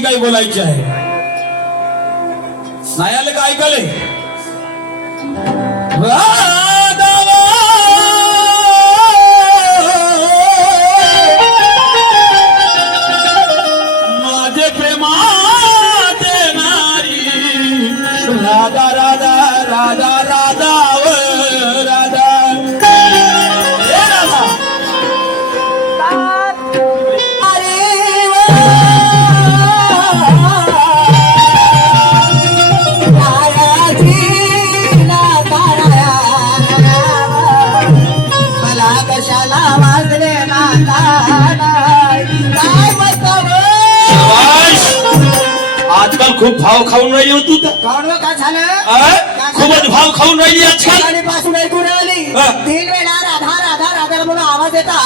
थोडीशी काही बोलायची आहे. नाही आलं का ऐकाले? माझे प्रेमाचे नारी राधा राधा राधा राधा राधा आजकाल खूप भाव खाऊन राहिली होती. काय झालं? खूपच भाव खाऊन राहिली आजकाल. पासून ऐकून आली 3 वेळा राधा राधा राधा म्हणून आवाज येता.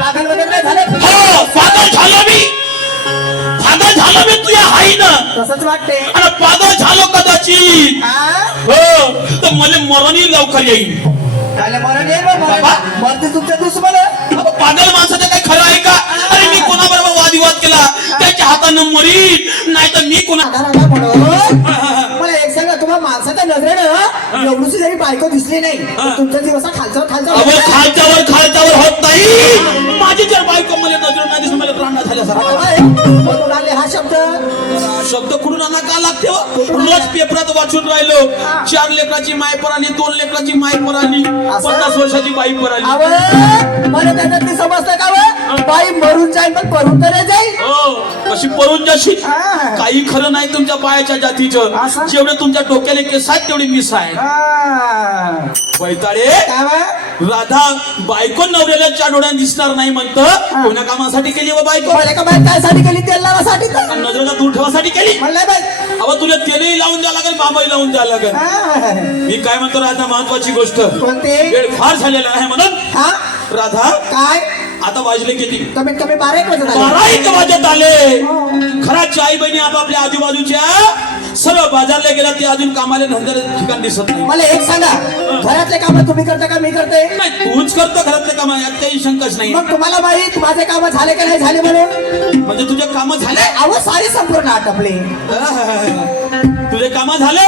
पागल वगैरे नाही झाले? हो, पागल झालो मी. पागल झालो मी तुझ्या हाईनं. तसंच वाटते. आणि पागल झालो कदाचित. हो, तर मला मरणही लवकर येईल. मरण येईल मरते तुमच्या दुश्मन. पागल माणसाचं काही खरं आहे का? अरे मी कोणाबरोबर वादविवाद केला त्याच्या हातानं मरीन, नाही तर मी कोणा मला एक सांगा, तुम्हाला माणसाच्या नजरेनं एवढीशी जरी बायको दिसली नाही तुमचा दिवस खालच्यावर खालच्यावर होत नाही. माझी जर बायको मला नजरेनं नाही दिसली, मला प्राण झाल्यासारखं. आले हा शब्द कुठून आणा का लागते? रोज पेपरात वाचून राहिलो. 4 लेकराची माय पराली, 2 लेकराची माय पराली, 50 वर्षाची बाई पराली. मला त्याच्यातली समजतं का? बाई मरून जाईल पण परून तर जाईल. हो, अशी परून जाशी. काही खरं नाही तुमच्या बायाच्या जातीचं. जेवढे तुमच्या डोक्याला केस आहेत तेवढी मिस आहे. बैताळे, राधा बायको नवऱ्याला 4 डोळ्यात दिसणार नाही म्हणतं. कोणा कामासाठी केली व बायको? कायसाठी केली? तेल लावासाठी. नजरेला दूर ठेवासाठी केली. अहो तुला तेलही लावून द्यावं लागेल, बाबाही लावून द्यावं लागेल. मी काय म्हणतो राधा, महत्वाची गोष्ट. वेळ फार झालेला आहे म्हणून. राधा काय आता वाजले किती? कमीत कमी 12 वाजत आले. खराची आई बहिणी आपापल्या आजूबाजूच्या सर्व बाजारला गेला, ते अजून कामाला धंद्याला ठिकाण दिसत नाही. मला एक सांगा, घरातले काम तुम्ही करता का मी करते? नाही, तूच करतो घरातले काम, यात काही शंकाच नाही. मग तुम्हाला माहित माझे काम झाले का नाही झाले म्हणून? म्हणजे तुझे काम झाले? अहो सारी संपूर्ण आटपले. तुझे काम झाले?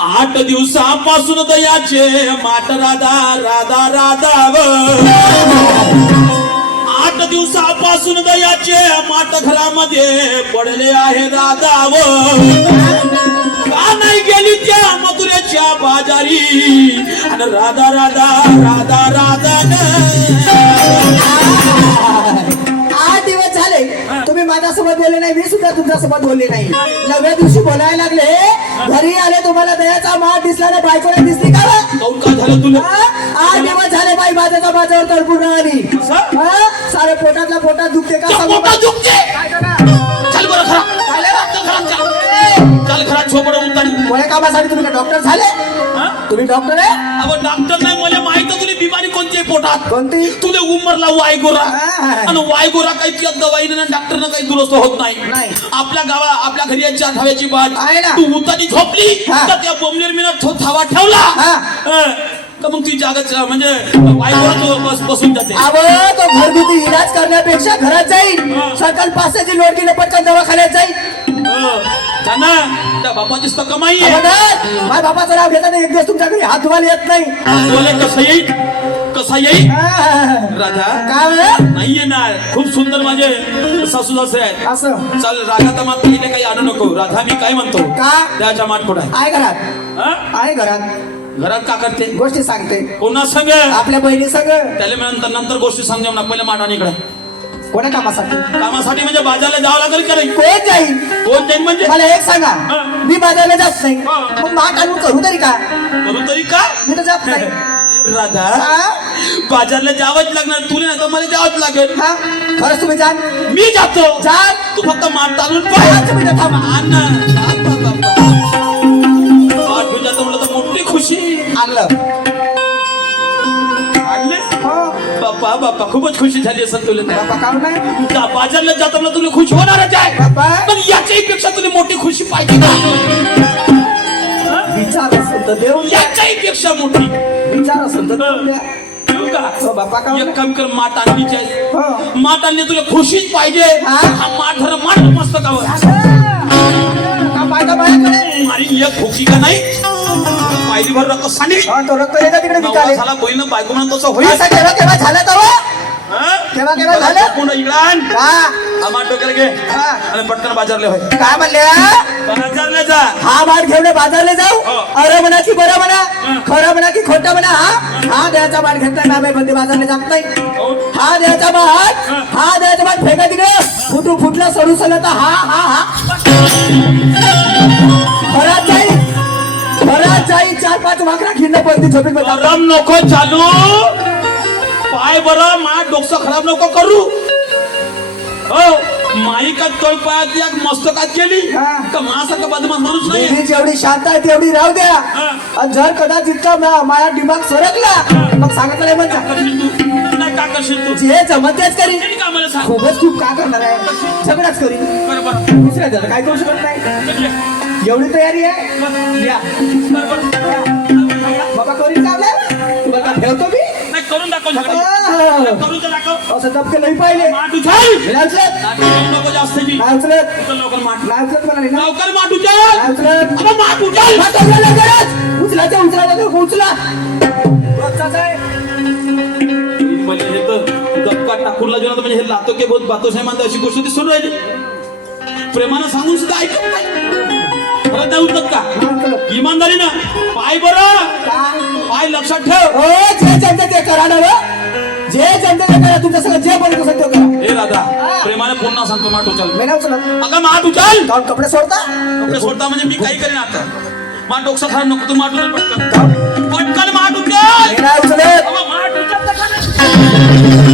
8 दिवसापासून दयाचे माट राधा राधा राधा 8 दिवसापासून दयाचे माट घरामध्ये पडले आहे राधा का नाही गेली त्या मथुरेच्या बाजारी आणि राधा राधा राधा राधा 8 दिवस झाले तुम्ही माझ्यासोबत बोलले नाही, मी सुद्धा तुमच्यासोबत बोलले नाही. 9व्या दिवशी बोलायला लागले. घरी आले, तुम्हाला दयाचा माठ दिसला नाही, बायको नाही दिसली का? काय झालं तुला? 8 दिवस झाले बाई माझ्याचा माझ्यावर तडपून आली. सारे पोटात दुखते का? चल बरं खरा, चल खरा झोपड उतारी. कोण्या कामासाठी तुम्ही डॉक्टर झाले? तुम्ही डॉक्टर आहे? अहो डॉक्टर नाही, मला माहित तुला बिमारी कोणती आहे पोटात. कोणती? तुला उमरला वायगोरा. आणि वायगोरा काही त्या दवाईनं डॉक्टरनं काही दुरुस्त होत नाही. आपल्या गावा आपल्या घरी याच्या धाव्याची बात तू उतारी झोपली तर त्या बोंबलेर मीनं थावा ठेवला का मग ती जागाच म्हणजे वायगोरा तो बसून जाते. अहो तो घरगुती इलाज करण्यापेक्षा घरात जाईल, सकल पासाची लोटकीने पटकन दवाखान्यात जाईल. जाना त्या बापाचीच तर कमाई आहे. माझ्या बापाचं नाव घेताना एक दिवस तुमच्या घरी हात धुवायला येत नाही. बोले कसं येईल, कसा येईल? राधा काय नाही येणार. खूप सुंदर माझे सासू सासरे आहेत. असं चल राधा तर मात्र इथे काही आणू नको. राधा मी काय म्हणतो, का त्याच्या माठ कुठं आहे? घरात आहे. घरात का करते? गोष्टी सांगते. कोणा संग? आपल्या बहिणी संग. त्याला नंतर गोष्टी सांगू ना, पहिले माठाने इकडे. कोण्या कामासाठी? कामासाठी म्हणजे बाजारला जावं लागेल का? कोण जाईल? कोण जाईल म्हणजे? मला एक सांगा, मी बाजारला जात नाही, मग माठ आणून करू तरी का? करू तरी का? मी तर जात नाही. राधा बाजारला जावंच लागणार. तुला नाही तर मला जावंच लागेल. खरंच तुम्ही जाण? मी जातो. जाण. तू फक्त माठ ताणून पाहिजे. म्हणलं तर मोठी खुशी. आणलं बाप्पा बाप्पा खूपच खुशी झाली असं तुला. बाजारला जाताना तुला खुश होणारच आहे, पण याच्याही पेक्षा तुला मोठी खुशी पाहिजे का? विचार असेल तर देऊ. याच्याही पेक्षा मोठी विचार असेल तर येऊ का हो, बाप्पा का एक काम कर माठ आणलीच आहे हो. माठ आणली तुला खुशीच पाहिजे हा? हा माठ धर माठ मस्त कावर का पाहता माझ्याकडे? मारी एक खोकी का नाही पायरी भर रक्त सांडी हा, तो रक्त येतं तिकडे विकाले. झाला बहिण बायको म्हणून तसं होईल असं केव्हा झालं तेव्हा केव्हा झालं? पुन्हा इकडं का हा माठ डोक्याला घे हा. आणि पटकन बाजारले होय काय म्हणले बाजारले जा हा माठ घेऊन बाजारला जाऊ हो. अरे म्हणा की बरं म्हणा खरं म्हणा की खोटं म्हणा हा द्यायचा माठ घेतला ना बाई बंदी बाजारला जात नाही हा द्यायचा माठ फेका तिकडे फुटला सडू सगळं तर हा खराच जाईल 4-5 वाकरा खिंड पडती झोपीत बसा. गरम नको चालू पाय बरं मा डोकं खराब नको करू हो माईकात तोल पायात एक मस्तकात केली हा. का मासारखा बदमाश माणूस नाही देवी जेवढी शांत आहे तेवढी राहू द्या आणि जर कदाचित का माझा दिमाग सरकला मग सांगितलं नाही म्हणजे करशील तू नाही का करशील तू जे जमत तेच करी त्यांनी का मला सांग खूप का करणार आहे सगळंच करी बरोबर दुसऱ्या जण काय करू शकत नाही एवढी तयारी आहे या बाबा करून चाललं तुम्हाला ठेवतो मी नाही करून दाखव झगडा. करून तर दाखव असं धपके नाही पाहिले माठ उचल नाही उचलत नाटक करू नको जास्त जी नाही उचलत उचल लवकर माठ नाही उचलत मला नाही ना. लवकर माठ उचल नाही उचलत अबे माठ उचल माठ उचला लवकरच. उचला रोजचाच आहे. म्हणजे हे तर दबका टाकूनला गेला तर म्हणजे हे लातो के बहुत बातो से मानते अशी गोष्ट ती सुरू राहिली प्रेमानं सांगून सुद्धा ऐकत नाही परत नाही उठत का नाही उचलत. इमानदारी ना पाय बरं का? पाय लक्षात ठेव हो जे जमतं ते करा ना रे. जे जमतं ते करा तुमचं सगळं जे बोलतो सगळं ते करा हे राधा प्रेमाने पुन्हा सांगतो माठ उचल मी नाही उचलत अगं माठ उचल जाऊन कपडे सोडता कपडे सोडता म्हणजे मी काही करेन आता माठ डोकसा खराब नको तू माठ उचल पटकन पटकन माठ उचल मी नाही उचलत अगं माठ उचल तर खरं.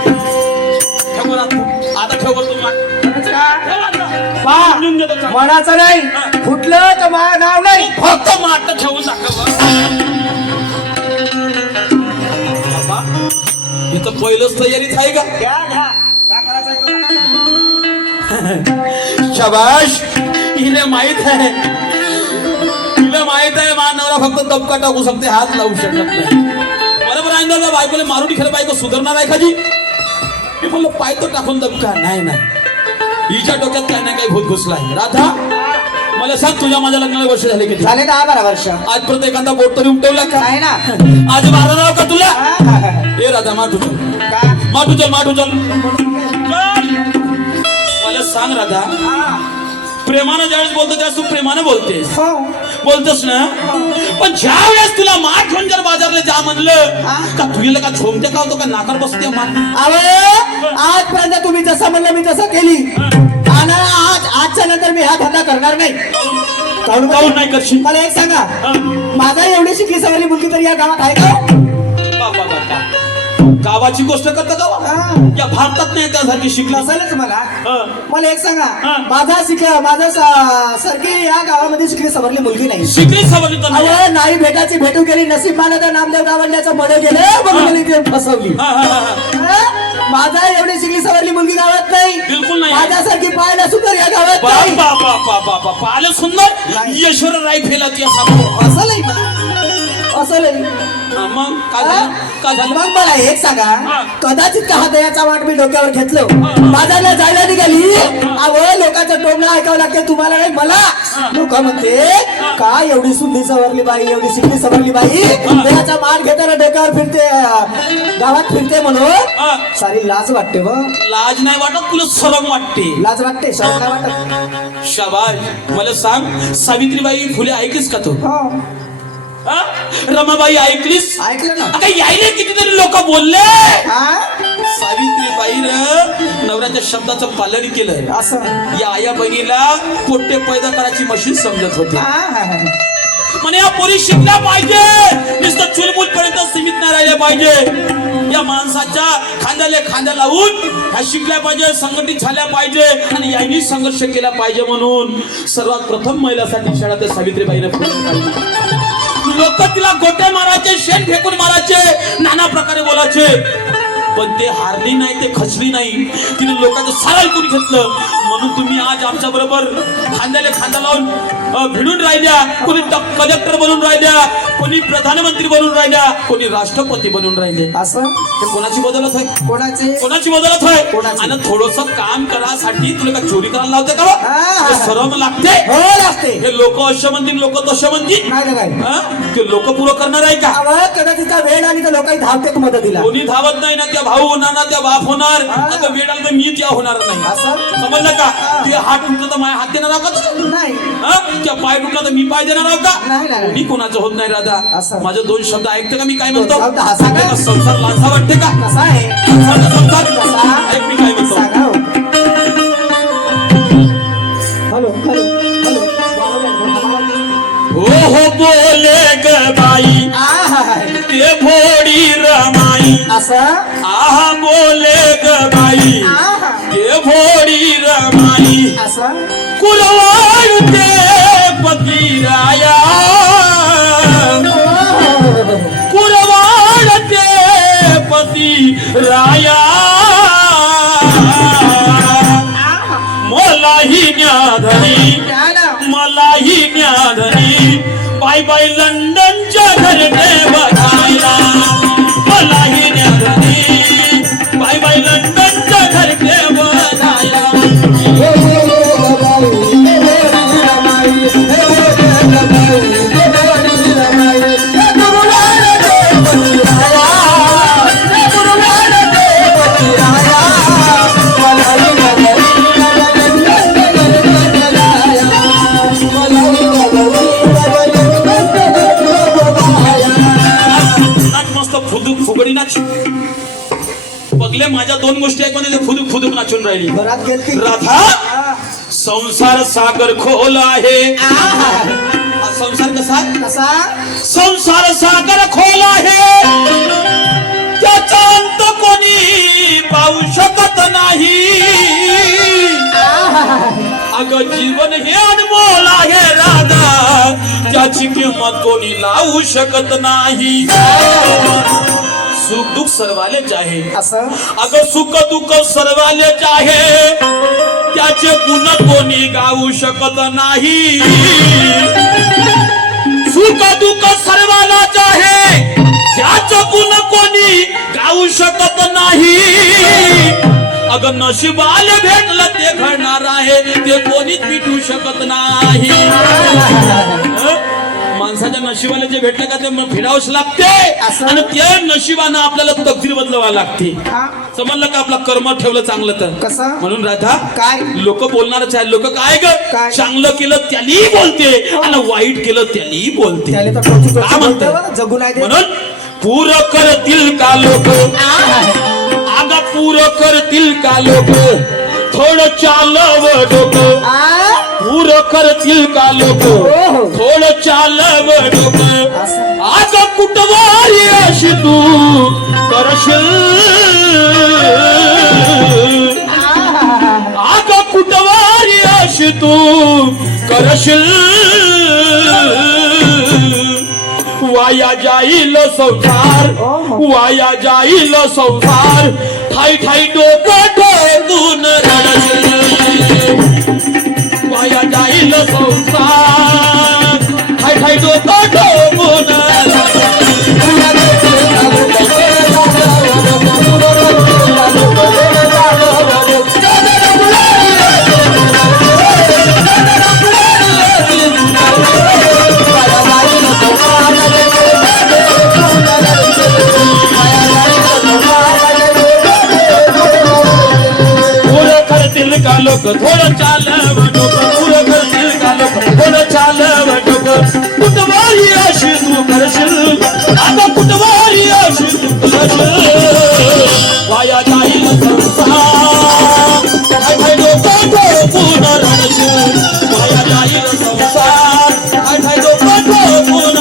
ठेव बरं आता. आता ठेव बरं तू माठ ठेव आता. समजून घेतो चांगलं. मनाचं नाही फुटलं तर मा नाव नाही फक्त माठ ठेवून दाखव बाबा हे तर पहिलंच तयारीत आहे का घ्या घ्या काय करायचं शाबाश हिला माहित आहे हिला माहित आहे नवरा फक्त दबका टाकू शकते हात लावू शकत नाही बरोबर आहे ना बायकोला मारुटी खेळ बायको सुधारणार आहे खाली मी म्हणलं पाय तो टाकून दबका नाही हिच्या डोक्यात काय नाही काही भूत घुसलाय राधा मला सांग तुझ्या माझ्या लग्नाला वर्ष झाले किती झाले 10-12 वर्ष आजपर्यंत एखादा बोट तरी उमटवला का नाही ना आज मारणार का तुला ए राधा माठ उचल माठ उचल माठ उचल मला सांग राधा प्रेमानं ज्यावेळेस बोलतो त्यावेळेस तू प्रेमानं बोलतेस हो बोलतोस ना पण ज्या वेळेस तुला माठ घेऊन जर बाजारला जा म्हणलं का तुला का झोमते का होतो का नाकार बसते माठ अरे आजपर्यंत तुम्ही जसं म्हणलं मी तसं केली आणि आजच्या नंतर मी हा धंदा करणार नाही काढून काढून नाही करशील मला एक सांगा माझा एवढी शिकली सवरली मुलगी तरी या गावात आहे का बाबा बाबा गावाची गोष्ट करता गावा या भारतात नाही त्यासाठी शिकला नसेलच मला हं. मला एक सांगा हा. माझा सारखी या गावामध्ये शिकली सवरली मुलगी नाही शिकली सवरली तर नाही. अरे नाही भेटायची भेटू गेली नसीब मला तर नामदेव गावंड्याचं मड गेलं म्हणून मला इथे फसवली हा, हा, हा, हा. माझा एवढी शिकली सवरली मुलगी गावात नाही बिलकुल नाही. माझ्यासारखी पाहायला सुंदर या गावात नाही बाबा पाहिलं सुंदर नाही. यशोर राय फेलत या साबो असं नाही असं नाही मग काय झालं काय झालं मग मला एक सांगा हा. कदाचित का हा दयाचा वाट मी डोक्यावर घेतलो बाजारला जायला निघाली अहो लोकांचं टोमणं ऐकावं लागते तुम्हाला नाही मला लोक म्हणते काय एवढी सुंदर सवरली बाई एवढी शिकली सवरली बाई दयाचा मान घेताना डोक्यावर फिरते गावात फिरते म्हणून सारी लाज वाटते व लाज नाही वाटत तुला सरम वाटते लाज वाटते शरम नाही वाटत शाबाश मला सांग सावित्रीबाई फुले ऐकलीस का तू हो हा? रमाबाई ऐकलीस ऐकलं ना आता यायले कितीतरी लोक बोलले हा सावित्रीबाईनं नवऱ्याच्या शब्दाचं पालन केलं असं या आया बहिणीला पोट्टे पैदा करायची मशीन समजत होती हा. म्हणे या पोरी शिकल्या पाहिजे नुसतं चुलबुल पर्यंत सीमित नाही राहिले पाहिजे या माणसाच्या खांद्याला खांदा लावून ह्या शिकल्या पाहिजे संघटित झाल्या पाहिजे आणि यांनी संघर्ष केला पाहिजे म्हणून सर्वात प्रथम महिलासाठी शाळा त्या सावित्रीबाईने फुलून काढली लोक तिला गोटे मारायचे शेण फेकून मारायचे नाना प्रकारे बोलायचे पण ते हारली नाही, ते खचली नाही, तिने लोकांचं सारं ऐकून घेतलं. म्हणून तुम्ही आज आमच्या बरोबर खांद्याला खांदा लावून भिडून राहिल्या. कोणी कलेक्टर बनून राहिल्या, कोणी प्रधानमंत्री बनून राहिल्या, कोणी राष्ट्रपती बनून राहिले. असं कोणाची बदलत आहे? कोणाची बदलत आहे? आणि थोडस काम करासाठी तुला का चोरी करायला लावते का? शरम लागते. हे लोक असे म्हणतील, लोक तसे म्हणतील. ते लोक पुरं करणार आहे का? कदाचित वेळ आली तर लोकांनी धावते मदतीला. कोणी धावत नाही ना. त्या भाऊ होणार ना, त्या बाप होणार. आता वेळ आली तर मी त्या होणार नाही. समजलं का? तुझे हात तुटलं तर माझ्या हात देणार आहोत का? नाही. त्या पाय तुटला तर मी पाय देणार आहोत का? मी कोणाचं होत नाही राधा. माझे दोन शब्द ऐकते का मी काय म्हणतो? संसार लाचा वाटते का? कसा आहे संसार ऐक मी काय म्हणतो. हॅलो हो बोले ग बाई ते भोडी रमाई. असं आहा बोले ग बाई ते भोडी रमाई. असं कुलवाडते पतिराया, कुलवाडते पतिराया. मलाही न्याधनी, मलाही न्याधनी, बाय बाय लंडनच्या घरटे बघायला. मलाही न्याधनी, बाय बाय लंडनच्या घरटे बघायला. फुगडी नाच बघले. माझ्या दोन गोष्टी आहेत म्हणजे फुदूक फुदूक नाचून राहिली. राधा संसार सागर खोल आहे. संसार कसा? संसार सागर खोल आहे, त्याचा अंत कोणी पाहू शकत नाही. अगं जीवन हे अनमोल आहे राधा, त्याची किंमत कोणी लावू शकत नाही. सुख दुख सर्वाले चाहे, अगं सुख दुख सर्वाले चाहे, त्याचे गुण कोणी गाऊ शकत नाही. सुख दुख सर्वाला चाहे, त्याचे गुण कोणी गाऊ शकत नाही. अगं नशिबाले भेटलं ते घडणार आहे, ते कोणीच मिटू शकत नाही. माणसाच्या नशिबाला जे भेटलं का ते मग फिरावंच लागते. आणि त्या नशिबानं आपल्याला तकदीर बदलावा लागते. समजलं का? आपला कर्म ठेवलं चांगलं तर कसं. म्हणून राधा काय लोक बोलणारच आहे. लोक काय ग, चांगलं केलं त्याली बोलते आणि वाईट केलं त्याली बोलते. काय म्हणतात जगू नाही म्हणून पूर करतील का लोक, आगा पूर करतील का लोक, थोडं चालव डोकं. पूर करतील का लोक, थोडं चालव डोकं. आग कुटवारी अशी तू करशील, आग कुटवारी अशी तू करशील. वाया जाईल संसार, वाया जाईल संसार, ठाई ठाई डोकं ठेवून रडशील. वाया जाईल संसार, ठाई ठाई डोकं ठेवून का लोक, थोडं चालव डोकं. पुरं करतील का लोक, थोडं चालव डोकं. कुटवारी अशी तू करशील, आता कुटवारी अशी तू करशील. वाया जाईल संसार, ठाई डोकं ठोकून रडशील. वाया जाईल संसार, ठाई डोकं ठोकून.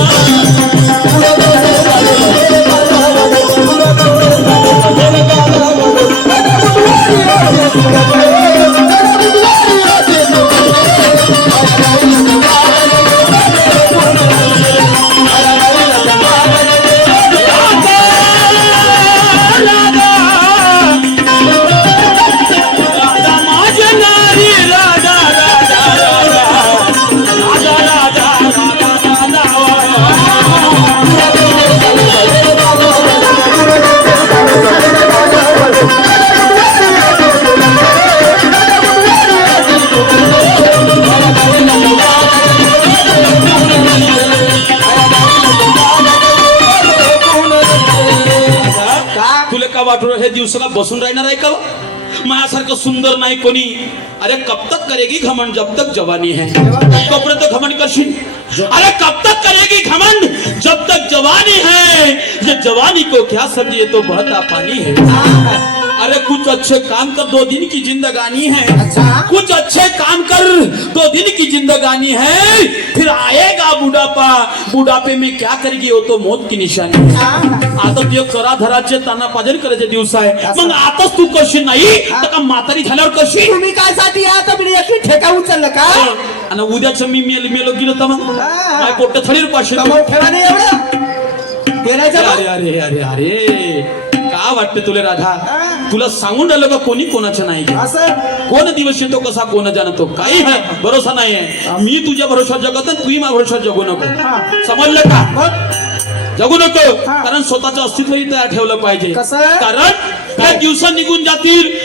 दिवस का बसून राहणार आहे का? माझ्यासारखं सुंदर नाही कोणी. अरे कब तक करेगी घमंड जब तक जवानी है. तोपर्यंत घमंड करशील. अरे कब तक करेगी घमंड जब तक जवानी है. ये जवानी को क्या समझिए तो बहता पानी है. अरे कुछ अच्छे काम कर, 2 दिन की जिंदगानी है. कुछ अच्छे काम कर, 2 दिन की जिंदगानी है. फिर आएगा बुढ़ापा. बुढ़ापे में क्या करेगी वो तो मौत की निशानी है. आता ते करा धराचे ताना पाजर करायचे दिवस आहे. मग आताच तू करशील नाही तर का म्हातारी झाल्यावर करशील. तुम्ही काय साठी आता मी एक ठेका उचललं का? आणि उद्याच मी मेलो गेलो तर मग काय पोट थडी पाचशे ठेवा नाही एवढं पेरायचं. अरे अरे अरे अरे का वाटतं तुला राधा? तुला सांगून राहिलं का कोणी कोणाचं नाही. कोण दिवस येतो कसा कोण जाणतो. काही भरोसा नाहीये. मी तुझ्या भरोसा जगत तू माझ्या भरोसा जगू नको. समजलं का? जगू नको. कारण स्वतःचं अस्तित्वही तयार ठेवलं पाहिजे. कारण त्या दिवस निघून जातील.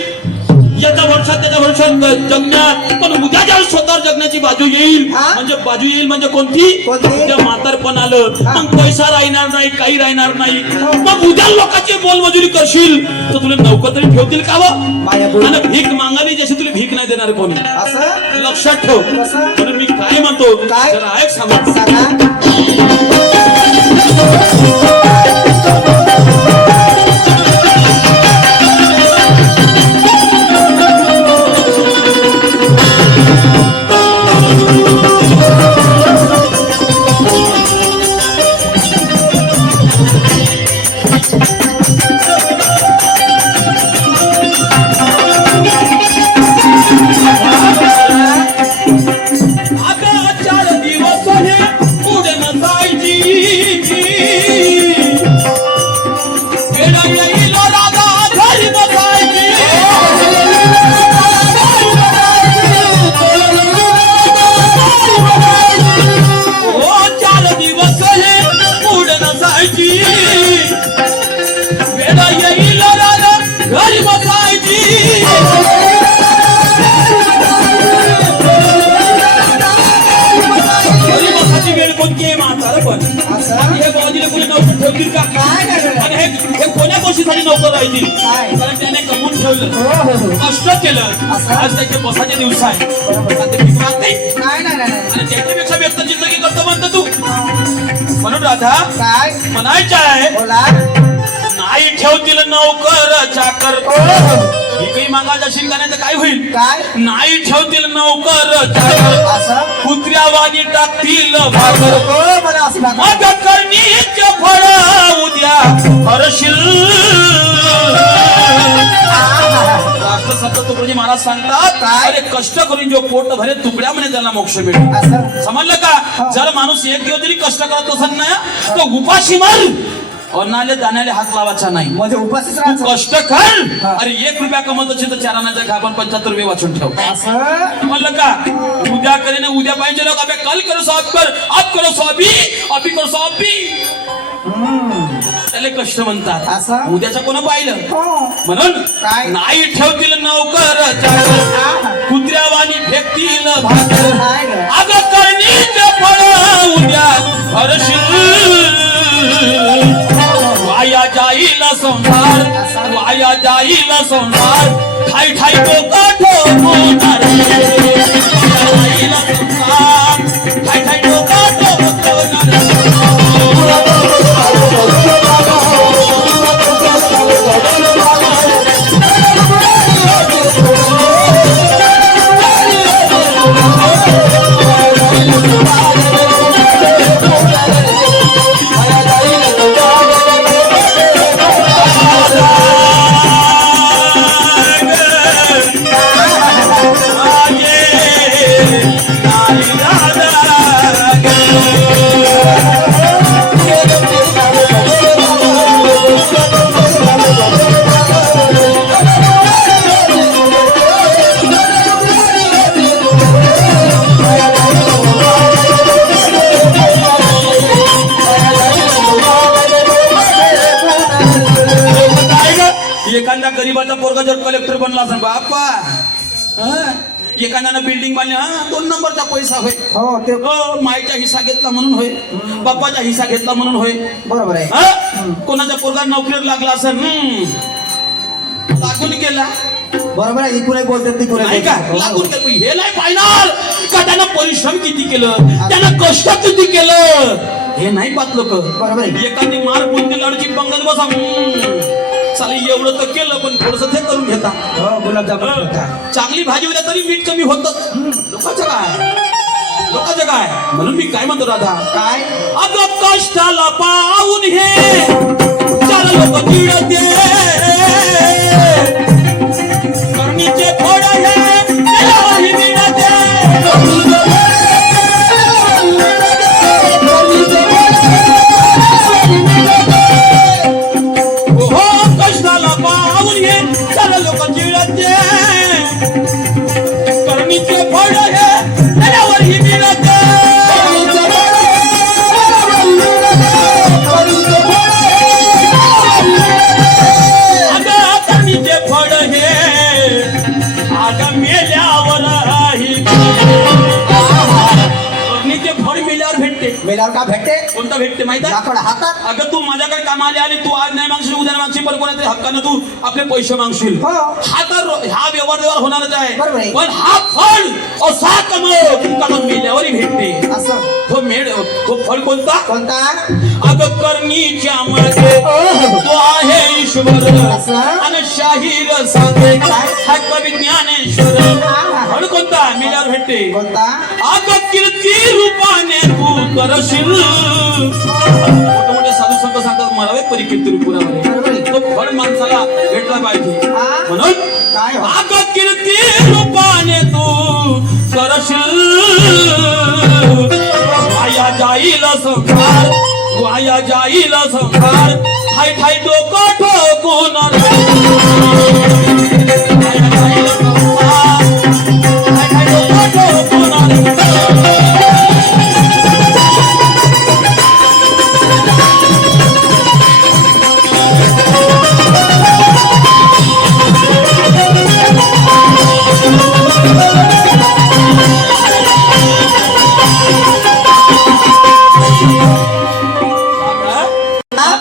याच्या वर्षात त्याच्या वर्षात जगण्यात पण उद्या ज्या स्वतः जगण्याची बाजू येईल. म्हणजे कोणती? उद्या म्हातारपण आलं मग पैसा राहणार नाही, काही राहणार नाही. मग उद्या लोकांची मोलमजुरी करशील तर तुला नौकर तरी ठेवतील का? आणि भीक मागायला जशी तुला भीक नाही देणार कोणी. लक्षात ठेव. म्हणून मी काय म्हणतो जरा ऐक सांगा. कोण्या गोष्टीसाठी नोकर राहिली? कारण त्याने कमवून ठेवलं, कष्ट केलं. आज त्याचे बसाचे दिवस आहे. आणि त्याच्यापेक्षा व्यक्त जिंदगी करतो म्हणतो तू. म्हणून राधा काय म्हणायचं आहे? नाही ठेवतील नोकर चाकर. काही मागा जाशील का नाही तर काय होईल? नाही ठेवतील नोकर चाकर. कुत्र्यावानी टाकतील भाकर. मग करणीचे फळ उद्या हरशील. राष्ट्रसंत तुकडोजी महाराज सांगतात अरे कष्ट करून जो पोट भरे तुकड्या म्हणे त्यांना मोक्ष मिळेल. समजलं का? जर माणूस एक दिवस जरी कष्ट करत असत ना तो उपाशी मर. अन्नाले दाण्याले हात लावायचा नाही. म्हणजे उपाशीच राहायचं. कष्ट कर. अरे 1 रुपया कमवत असेल तर 4 आण्याचा घाबण 75 रुपये वाचून ठेव. म्हणलं का? उद्या करे उद्या पाहिजे लोक अबे कल करो सो आप करो सो अभी करो सो अभी. त्याला कष्ट म्हणतात. उद्याचं कोण पाहिलं? म्हणून नाही ठेवतील नोकर कुत्र्यावानी फेकतील भाकर. अगं करणीचे फळ उद्या हरशील. वाया जाईल संसार, वाया जाईल संसार. ठाई ठाई डोका ठोकणार. जाईल संसार, ठाई ठाई डोका ठोकणार. एखाद्या गरीबाचा पोरगा जर कलेक्टर बनला असेल बाप्पा. एखाद्यानं बिल्डिंग बांधली 2 नंबरचा पैसा होय. हो माईचा हिस्सा घेतला म्हणून होय. बाप्पाचा हिस्सा घेतला म्हणून होय. बरोबर आहे. कोणाचा पोरगा नोकरीवर लागला असेल लागून गेला बरोबर आहे इकडे बोलतात तिकडे नाही का लागून गेला हे नाही फायनल का त्यानं परिश्रम किती केलं त्यानं कष्ट किती केलं हे नाही पाहत लोक बरोबर आहे. एखादी मार कोणती लढची पंगत बसा चालेल एवढं तर केलं पण थोडस ते करून घेता गुलाबजामुन चांगली भाजी उद्या तरी मीठ कमी होत लोकांचं काय म्हणून मी काय म्हणतो दादा काय अगं कष्टाला पाहून हे चार लोक चिडते करणीचे फळ हे त्यालाही मिळते हो कष्टाला पाहून हे चार लोक चिडते करणीचे फळ हे त्यालाही मिळते मेल्यावर का भेटते कोणता भेटते माहिती आहे लाकड हातात अगं तू माझ्याकडे कामाला आली तू आज नाही मागशील उद्या मागशील पण कोणातरी हक्कानं तू आपले पैसे मागशील हो. हा तर हा व्यवहार होणारच बरोबर आहे आहे. पण हा फळ असा कमळ तुमका मेल्यावरही भेटते असं तो फळ कोणता कोणता अगं करणीच्या मध्ये तो आहे ईश्वर असं? आणि शाहीर सांगे हा कवी ज्ञानेश्वर फळ कोणता मेल्यावर भेटते कोणता अगं कीर्ती रूपाने तू करशील मोठे मोठे साधू संत सांगतात मला वे परिकीर्ती रूपाने तो फळ माणसाला भेटला पाहिजे म्हणून काय हो? अगं कीर्ती रूपाने तू करशील वाया जाईल संसार वाया जाईल संसार ठाई ठाई डोकं ठोकून वाया जाईल संसार ठाई ठाई डोकं ठोकून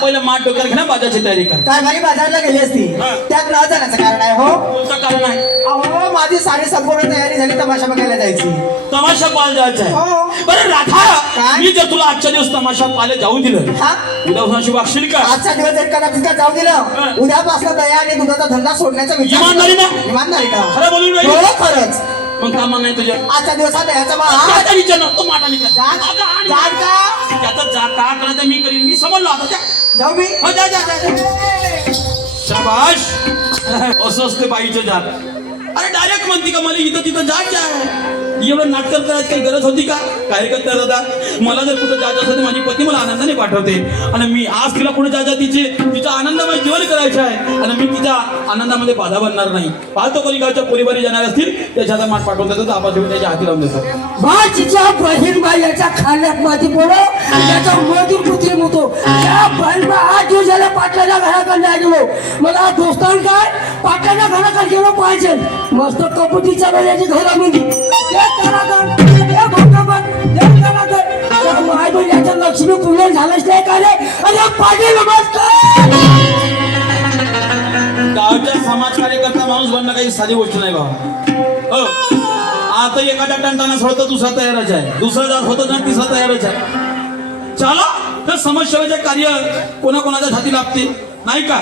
पहिलं माठ डोक्यात घे ना बाजाची तयारी कर कारभारी बाजारला गेली असती हा. त्यात न जाण्याचं कारण आहे हो कोणतं कारण आहे अहो माझी सारी संपूर्ण तयारी झाली तमाशा बघायला जायची तमाशा पाहायला जायचं हो. आहे बरं राधा काय? मी जर तुला आजच्या दिवस तमाशा पाहायला जाऊन दिलं हा उद्या उन्हाशी वागशील का आजचा दिवस जर कदाचित का जाऊ हा. दिलं उद्यापासून दया आणि दुधाचा धंदा सोडण्याचा इमानदारी ना? इमानदारी का खरं बोलून राहिली? हो खरंच मग कामा नाही तुझ्या आजचा दिवस हा दयाचा मा त्याचा विचार ना तो माटाने कर. जा- अगं, आणि- जा का? त्याचं जा का करायचं मी करीन मी समजलो आता त्या जाऊ मी हो, जा, जा, जा. शाबाश असं असते बाईचं जात अरे डायरेक्ट म्हणते का मला इथं तिथं जायचं आहे एवढं नाटक करायची काही गरज होती का काय करता दादा मला जर कुठं जायचं असतं तर माझी पत्नी मला आनंदाने पाठवते आणि मी आज तिला कुठे जायचं तिचा आनंदमय जीवन करायचं आहे आणि मी तिच्या आनंदामध्ये बाधा बनणार नाही पाहतो कोणी गावच्या पोरीबारी जाणार असतील त्याच्या हातात माठ पाठवून देतो आपण घेऊन त्याच्या हाती लावून देतो बाजीच्या बहीण बाईच्या खाण्यात माती पडो त्याचा मधून कुत्री मुतो त्या बहीण 8 दिवस झाला पाटलाच्या घराकडे नाही गेलो मला दोस्तान काय पाटलाच्या घराकडे गेलो पाहिजे मस्त कपुटीच्या वेळेची घरामध्ये माय बहिणीच्या लक्ष्मी पूजन झालंच नाही का रे अरे पाटील नमस्कार गावच्या समाज कार्यकर्ता माणूस बनणं काही साधी गोष्ट नाही बाबा हो आता एखाद्या टंटाना सोडतं दुसरा तयारच आहे दुसरा जात होतं ना तिसरा तयारच आहे चला तर समाजसेवेचे कार्य कोणाकोणाच्या हाती लागते नाही का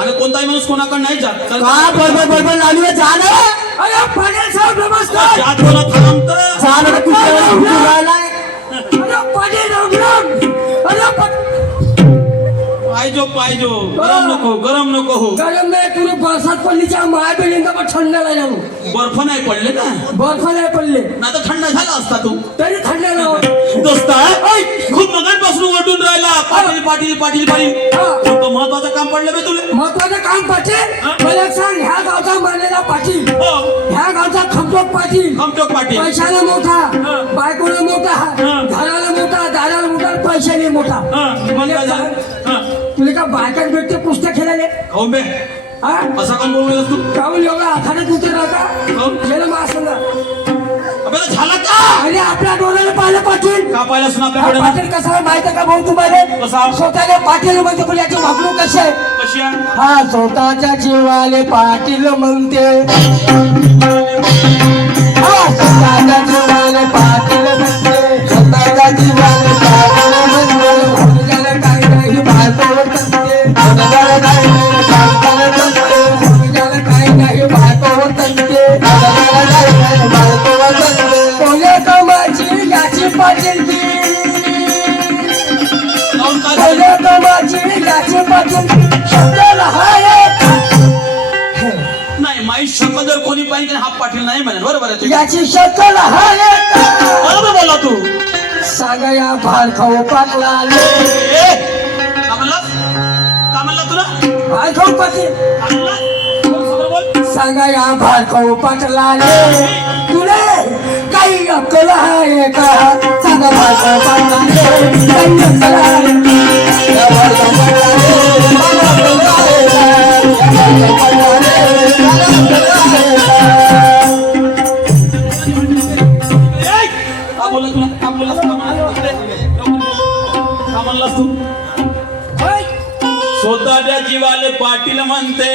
आणि कोणताही माणूस कोणाकडे नाही जात तर का बरोबर बरोबर लालू जाणं अरे पाटील साहेब नमस्कार जात कोणा थांबतं जाणं कुठे राहिलाय अरे पाटील राम राम अरे पाहिजो गरम नको हो गरम नाही तुला बरसात पडलीच्या माय बहिणींना पण थंड नाही जाऊ बर्फ नाही पडले ना बर्फ नाही पडले ना तर थंड झाला असता तू तरी थंड नाही दोस्त खूप मगांपासून ओरडून राहिला पाटील पाटील पाटील पाटील कोणतं महत्वाचं काम पडलं बे तुला महत्वाचं काम पाटील मला एक सांग ह्या गावचा मानलेला पाटील हो ह्या गावचा खमटोक पाटील खमटोक पाटील पैशाला मोठा बायकोला मोठा हा. घराला मोठा दाराला मोठा पैशाने मोठा मला काय झालं हा. तुला का बायकात भेटते पुस्तक खेळायला हो बे हा असा काम बोलू तू काऊन एवढा आखाड्यात उतर राहता हो. गेलं मा सांगा अबे झाला का आणि आपल्या डोळ्याला पाहिलं पाटील का पाहिलं असं हा आपल्याकडे पाटील कसा आहे माहिती आहे का भाऊ तुम्हाला कसा? स्वतःला पाटील म्हणजे पण याची वागणूक कशी आहे कशा हा स्वतःच्या जीवाले पाटील म्हणते हा स्वतःच्या जीवाले पाटील म्हणते स्वतःच्या जीवाले पाटील म्हणते भोजनाला काय नाही बायकोवर तंते भोजनाला काय नाही बायकोवर तंते भोजनाला काय नाही बायकोवर तंते भोजनाला काय नाही बायकोवर तंते कोण्या कामाची याची पाटीलकी जाऊन काय झालं? कोण्या कामाची याची पाटीलकी शब्दाला हाय नाही माई शब्द जर कोणी पाहिजे हा पाटील नाही म्हणेल बरोबर आहे तुझं. याची शक्कल हाय बरोबर बोला तू सांगा या भालखाऊ पाटलाले ए, का म्हणलास का म्हणला तुला भालखाऊ पाटील का म्हणलास? बोल, समोर बोल. सांगा या भालखाऊ पाटलाले तुले काही अक्कल आहे का सांगा भालखाऊ पाटलाले काही अक्कल आहे या भालखाऊ पाटलाले मला अक्कल आहे का या भालखाऊ पाटलाले मला अक्कल आहे का ए, का बोलला तुला का बोललास का म्हणलास का म्हणलास तू स्वतःच्या जीवाले पाटील म्हणते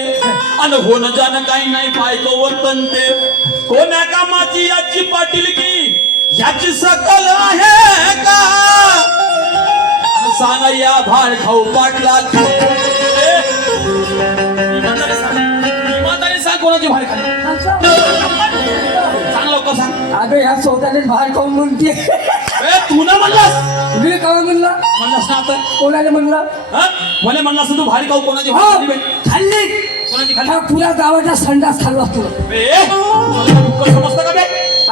आणि होणं जाणं काही नाही बायको वतनते कोण्या कामाची याची पाटील की याची सकल आहे का आणि सांगा या भाड खाऊ पाटला इमानदारी सांग कोणाची भाड खाली सांग लवकर सांग अबे ह्या स्वतःनेच बाहेर खाऊन म्हणते ए तू ना म्हणलास मी का म्हणला म्हणलास ना आता कोणाला म्हणला हा मला म्हणलास ना तू भाडी खाऊ कोणाची भाड खाल्ली बे? खाल्ली कोणाची खाल्ली हा पुऱ्या गावाचा संडास खाल्ला तुला ए तुला दुःख समजतं का बे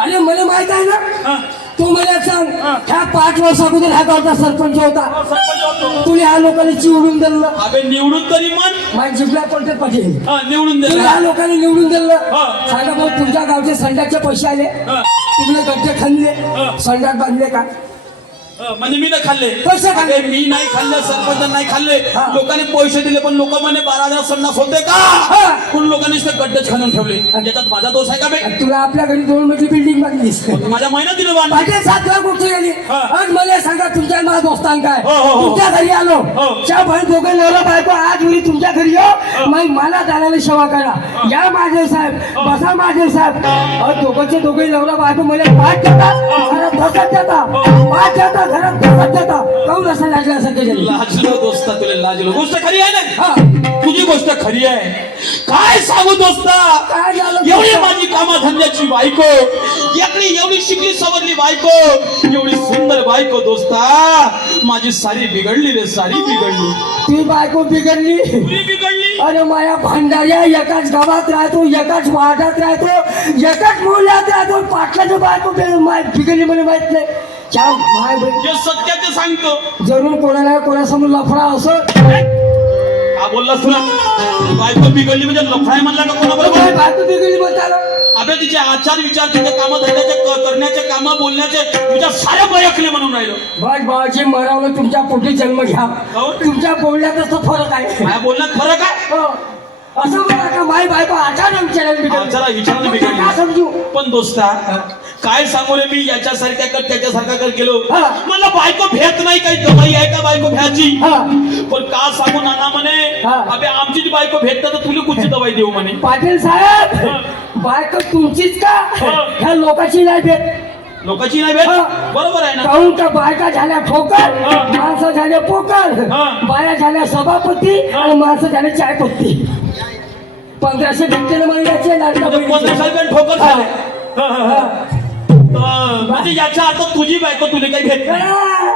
अरे मला माहित आहे ना हा तू मला सांग ह्या 5 वर्ष अगोदर ह्या गावचा सरपंच होता सरपंच होतो. तुला ह्या लोकांनी चिवडून दिलं अबे निवडून तरी मन माझ्या जिबला पडते पाहिजे हा निवडून तुला दिलं ह्या लोकांनी निवडून दिलं हा. सांगा भाऊ तुमच्या गावचे संडासचे पैसे आले हा. तुम्ही गड्डे खाल्ले हा. संडास बांधले का म्हणजे मी नाही खाल्ले पैसे खाल्ले. अबे, मी नाही खाल्ले सरपंच नाही खाल्ले हा. लोकांनी पैसे दिले पण लोक म्हणे 12,000 संडास होते का हा. पण लोकांनी ते गड्डेच खाणून ठेवले याच्यात माझा दोष आहे का बे तुला आपल्या घरी 2 मजली बिल्डिंग बांधलीस माझ्या महिन्यात दिलं बांध माझे 7 लाख कुठे गेली हा. आज मला सांगा तुमच्या माझ्या दोस्तान काय हो, हो, हो. तुमच्या घरी आलो हो. त्या बहीण दोघं नवरा बायको आज उरी तुमच्या घरी येऊ मग मला जाण्याला सेवा करा या महादेव साहेब बसा महादेव साहेब दोघंचे दोघे नवरा बायको मला पाठ देतात घरात बसत देतात पाठ देतात घरात बसत देतात काऊन असं लागल्यासारखे झाले लाजलो दोस्ता तुला लाजलो गोष्ट खरी आहे ना हा तुझी गोष्ट खरी आहे काय सांगू दोस्ता काय झालं एवढी दोस्ता? माझी कामाधंद्याची बायको एवढी शिकली सवरली बायको एवढी सुंदर बायको दोस्ता माझी सारी बिघडली रे सारी बिघडली ती बायको बिघडली पुरी बिघडली अरे माया भांडाऱ्या एकाच गावात राहतो एकाच वार्डात राहतो एकाच मोहल्यात राहतो पाटलाचं बायको बिघडली मला माहित नाही त्या माय बहीण जे सत्याचे सांगतो जरूर कोणाला कोणासमोर लफडा असो का बोललास तुला बायको बिघडली म्हणजे लफडाय म्हणला का कोणाबरोबर बायको बिघडली म्हणताना अबे तिचे आचार विचार तिचे काम धंद्याचे करण्याचे काम बोलण्याचे तुझ्या साऱ्या बयकले म्हणून राहिलो बस बाबाजी मरावलं तुमच्या पोटी जन्म घ्या काहून? तुमच्या बोलण्यातच तो फरक आहे माझ्या बोलण्यात फरक आहे हो. असं म्हणा का माय बायको अचानक जरा विचारानं बिघडली. काय समजू पण दोस्ता काय सांगू रे मी याच्यासारख्या कर त्याच्यासारखा कर गेलो हा. मला बायको भेट नाही काही दवाई आहे का बायको भ्याची हा पण का सांगू नाना म्हणे हा. अबे आमची जी बायको भेटत तर तुला कुठची दवाई देऊ म्हणे पाटील साहेब बायको तुमचीच का ह्या लोकांची नाही भेट लोकांची नाही भेट हा. बरोबर आहे ना काहून का बायका झाल्या ठोकर हा. माणसं झाले पोकर हा. बाया झाल्या सभापती आणि माणसं झाले चायपत्ती 1500 भेटते ना महिन्याचे लाडका बहिणीचे. 15,000 ठोकर झाले म्हणजे याच्या अर्थ तुझी बायको तुला काही भेट नाही हा.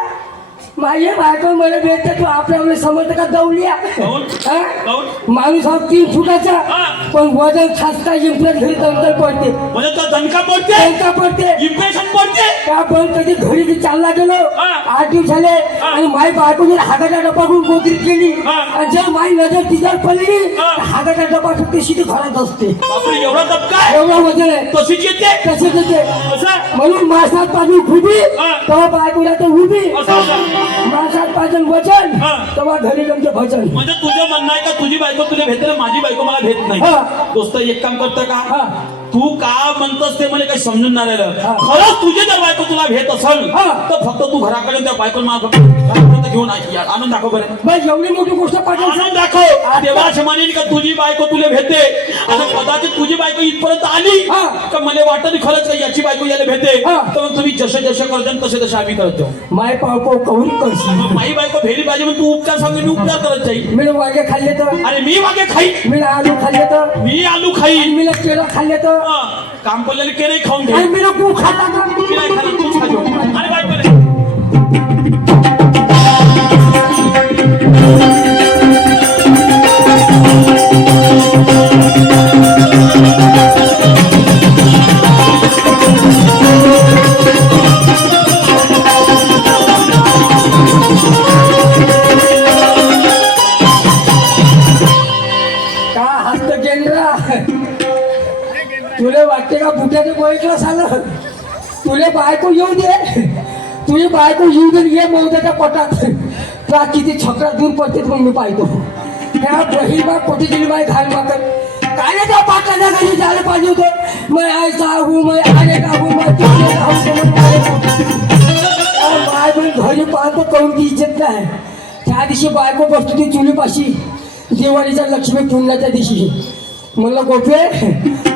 माझी बायको मला भेटते तू आपल्याला समजतं का दौलिया काहून? हा? काहून? माणूस हा 3 फुटाचा हा. पण वजन खासता इम्प्रेस घरी दंतर पडते म्हणजे तो दणका पडते दंका पडते इम्प्रेशन पडते का पण कधी घरी चालला गेलो हा. 8 दिवस झाले आणि माई बायको जर हाताचा डबा घेऊन गोदरी केली हा. आणि जर माई नजर तिच्यावर पडली हा. तर हाताचा डबा फक्त शिटी घरात असते बापरे एवढा दबका आहे एवढा वजन आहे तशीच येते तसेच येते असं म्हणून माणसात पाणी उभी हा. तेव्हा बायकोला तर उभी असं माणसात पाहिजे वचन हा. तेव्हा घरी जमते भजन म्हणजे तुझं म्हणणं आहे का तुझी बायको तुला भेटते माझी बायको मला भेट नाही हा. दोस्त एक काम करतं का हा. तू का म्हणतोस ते मला काही समजून नाही राहिलं हा. खरंच तुझी जर बायको तुला भेट असेल हा. तर फक्त तू घराकडे त्या बायको मला फक्त घरापर्यंत घेऊन आणून दाखव बरं. बस एवढी मोठी गोष्ट पाठवून आणून दाखव. देवा असं म्हणेल का तुझी बायको तुला भेटे आणि कदाचित तुझी बायको इथपर्यंत आली हा. का मला वाटत खरंच का याची बायको याला भेटे हा. तर मग तुम्ही जसे जसे करतो तसे तसे आम्ही करतो. माय पाव कवरी करशील. माई बायको भेली पाहिजे मग तू उपचार सांग मी उपचार करत जाईल. मी वागे खाल्ले तर अरे मी वागे खाई मी आलू खाल्ले तर मी आलू खाई मी केळं खाल्ले तर काम पडलेले केळे खाऊन घे. आणि मी गू खाल्ला तर मी नाही खाणार, तूच खा घेऊन. अरे बायको का हस्त केंद्र तुला वाटते का बुट्याने गोळीतलं झालं तुला बायको येऊ दे तुझी बायको येऊ दे ये मौद्याच्या पोटात तुला किती छकरा दूर पडते म्हणून मी पाहतो ह्या बहीण बा पोटी गेली बाय घाल माकर काय नाही त्या पाटलाच्या घरी जायला पाहिजे होतं मैं ऐसा हूँ मैं आने का हूँ मैं तुझे का हूँ बाय पण घरी पाहतो करून ती इज्जत नाही त्या दिवशी बायको बसतो ती चुलीपाशी दिवाळीच्या लक्ष्मी पूजनाच्या दिवशी म्हणलं गोपे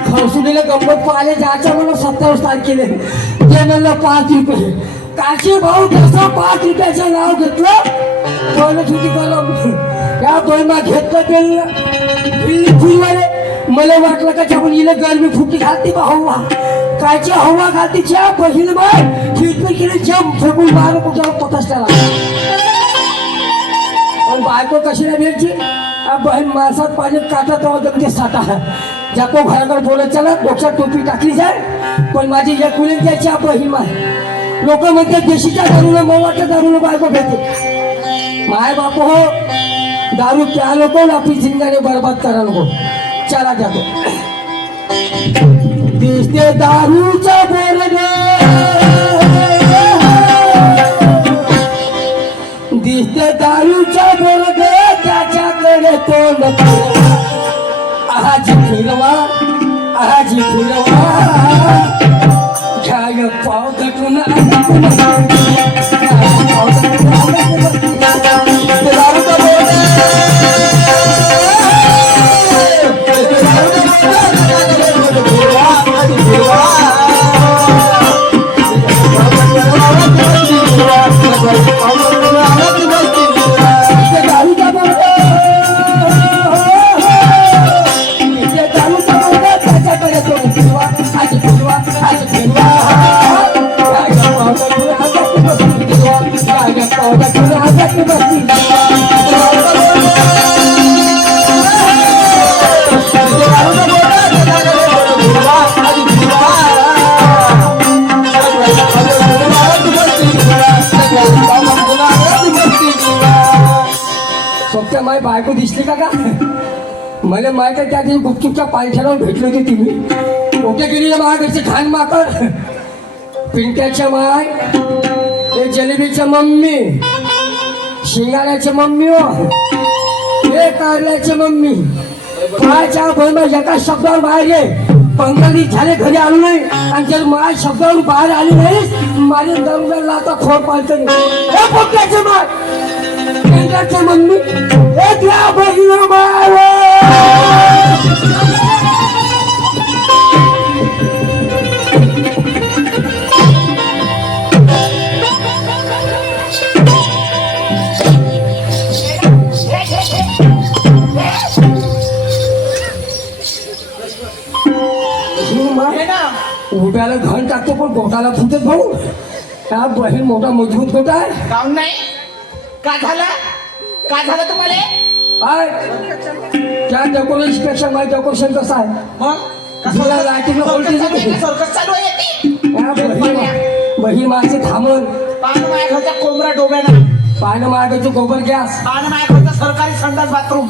खरसुलीला गंमत पाहिले जायचं मला 27 तारखेला ते म्हणलं 5 रुपये काशी भाऊ कसं 5 रुपयाचं नाव घेतलं बोलत होती कलम या बहिणा घेतलं ते फुलवाले मला वाटलं का आपण हिला गरमी फुटी घालते बा हवा कायची हवा घालते ज्या बहीण बाय फिरफिर केली जम फेकून मार कुठं पतसल्याला पण बायको कशी नाही भेटची बहीण माणसात पाहिजे काटा तो ते साठा जाको घराकडे बोलत चला डोक्यात टोपी टाकली जाय पण माझी एक मुली त्याची बहीण माय लोक म्हणते देशीच्या दारूला मवाच्या दारूला बायको भेटते माय बाप हो दारू प्या नको आपली जिंदगी बर्बाद करा नको चला जातो दिसते दारूचा बोलणे दिसते दारूचा बोलणे त्याच्याकडे तोंड आजी फिरवा घ्याय पाव दटून दारूचा स्वतः माय बायको दिसली का मला माहिती आहे त्या दिवशी गुपचूपच्या पायथ्यावर भेटली होती तुम्ही कुठे गेली महागाची घाण माकड पिंट्याच्या माय हे जलेबीच्या मम्मी शिंगाण्याच्या मम्मी हो हे कारल्याची मम्मी कायच्या बहिण एका शब्दावर बाहेर ये 15 दिवस झाले घरी आलो नाही आणि जर माझ्या शब्दावर बाहेर आली नाही माझ्या दरुला आता खोड पाळतो हे पोट्याचे माय पिंट्याच्या मम्मी हे त्या बहिण माय उड्याला घण टाकतो पण गोटाला फुटत भाऊ त्या बहीण मोठा मजबूत गोटा आहे काऊन नाही का झालं तुम्हाला काय त्या डेकोरेशन पेक्षा माझं डेकोरेशन कसं आहे मग तुला लाईटिंग सर्कस चालू आहे बहीण माझे थांबण पान माझ्या घरचा कोंबडा डोब्याना पानं मागायचं गोबर गॅस पान माझ्या घरचा सरकारी संडास बाथरूम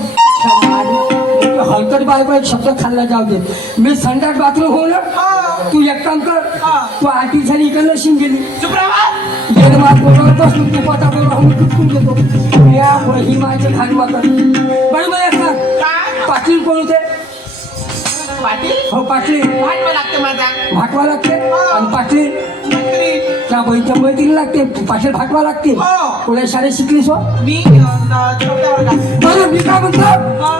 हलकट बायको एक शब्द खाल्ला जाऊ दे मी संडास बाथरूम हो ना तू एक काम कर तू आरती झाली इकडनं शिंग गेली गेलं मात बोलवत बसलो तू पता बोलवा टुकून घेतो या बहीण माझे घाण मागत बरं मला सांग पाटील कोण होते पाटील हो पाटील भाटवा लागते माझा भाटवा लागते आणि पाटील त्या बहीणच्या मैत्रीला लागते पाचशे भाटवा लागते हो. कोणा शाळेत शिकलीस हो मी चौथ्या वर्गात. बरं मी काय म्हणतो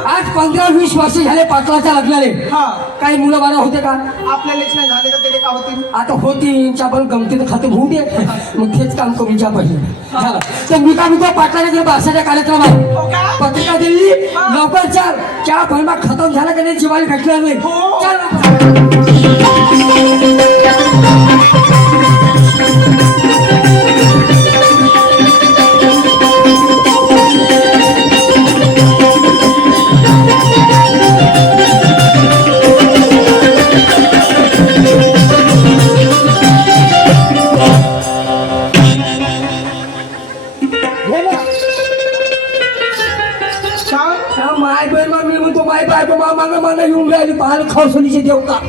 आज 15-20 वर्ष झाले पाटलाच्या लग्नाले हा. काही मुलं बाळा होते का आपल्यालाच नाही झाले तर त्याने का होतील. आता होती पण गमतीनं खाते होऊ दे मग तेच काम करूच्या पहिले झालं तर मी काय म्हणतो पाटलाने जर भाषाच्या कार्यक्रमात हो का? पत्रिका दिली लवकर चाल चहा फळबा खतम झाला का नाही जेवायला भेटणार नाही हो. चल लवकर. सांग. हा, माय बहीण मग मी म्हणतो माय बायको मागा मला येऊन राहिली पाहिलं खवसुलीचे देवता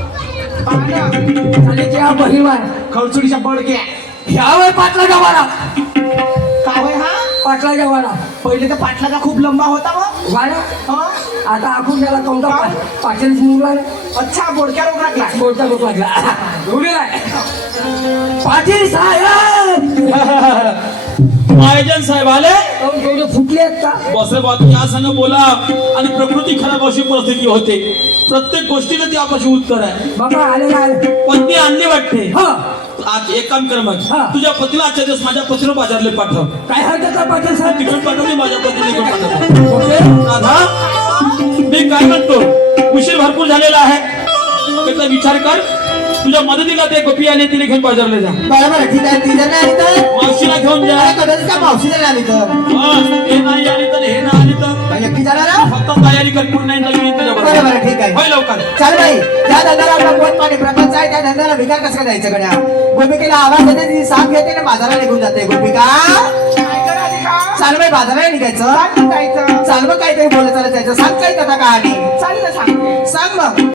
पाहण्या. आणि त्या बहीण माय खळचुडीच्या बडक्या. ह्या वय पाटला गावाला का होय हा? पाटला गावाला पहिले तर पाटलाचा खूप लंबा होता मग. वाला हा? आता आपण त्याला कोणता पाटील मुलगा अच्छा बोडक्या रोग लागला. कोणता लोक लागला उडीला पाटील साहेब महाजन साहेब आले तेवढे फुटले आहेत का बसे बात या संग बोला आणि प्रकृती खराब अशी परिस्थिती होते प्रत्येक गोष्टीला ती आपल्याशी उत्तर आहे बाबा आले ना आले पत्नी आणली वाटते हा आज एक काम कर मग हा. तुझ्या पतीला आजच्या दिवस माझ्या पतीला बाजारले पाठव काय हरकत आहे पाटील साहेब तिकडून पाठवली माझ्या पतीला इकडून पाठव ओके राधा मी काय म्हणतो उशीर भरपूर झालेला आहे एकदा विचार कर तुझ्या मदतीला ते गोपी आले तिने घेऊन बाजारले जा बरोबर ठीक आहे ती जर नाही आली तर मावशीला घेऊन जा कदाचित त्या मावशी जर आली तर बस हे नाही आली तर हे नाही आली तर काय एकटी जाणार आहे? फक्त तयारी कर पूर्ण नाही तर मी तुझ्या बरं बरं ठीक आहे होय लवकर चाल बाई त्या धंद्याला आपला पोट पाणी प्रपंच आहे त्या धंद्याला विकार कसं काय द्यायचं गड्या गोपिकेला आवाज देते ती साप घेते ना बाजाराला निघून जाते गोपिका काय करायचे का? चाल बाई बाजाराला निघायचं चाल जायचं. चाल मग काहीतरी बोलत चालत जायचं सांग काही कथा कहाणी चाल ना सांगते. सांग मग